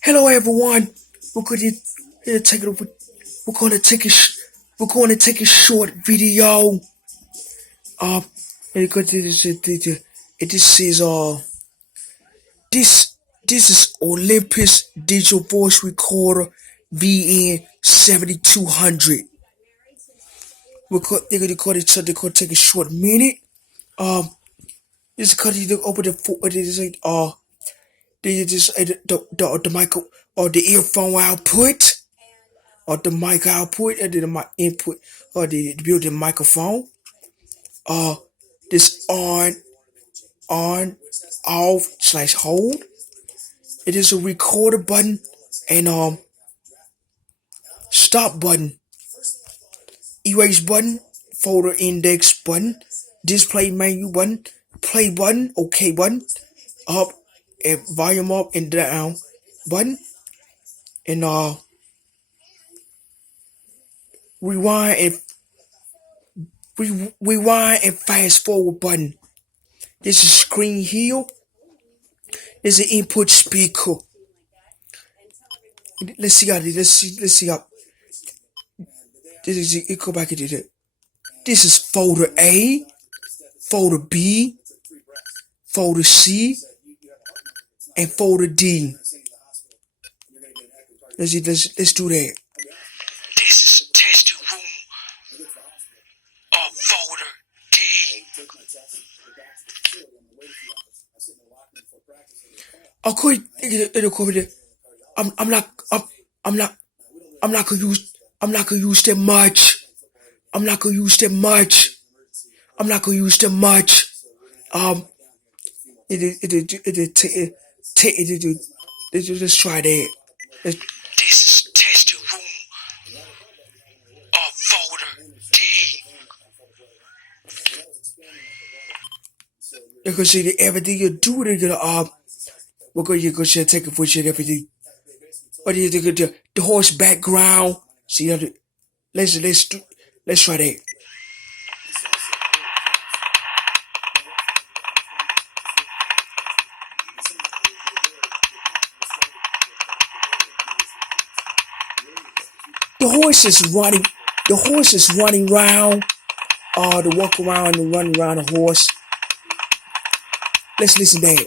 Hello everyone. We're going to take it. We're going to take a. We're going to take a short video. Uh, and this is this is Olympus digital voice recorder VN-7200. They're going to call it. So they're going to take a short minute. This is because you open the. It is like the mic or the earphone output. Or the mic output, or the mic input, or the built-in microphone. This on, off / hold. It is a recorder button and stop button, erase button, folder index button, display menu button, play button, OK button, up and volume up and down button, and rewind and fast forward button. This is screen here. This is an input speaker. Let's see how this is it. Go back into it. This is folder A, folder B, folder C, and folder D. Let's do that. This is testing room of folder D. I'm not gonna use that much. I'm not gonna use that much. Let's try that. This is testing room of folder D. You can see that everything you do, you're gonna take a picture of everything. What do you think of the horse background? See how let's try that. The horse is running around. To walk around and run around the horse. Let's listen to that.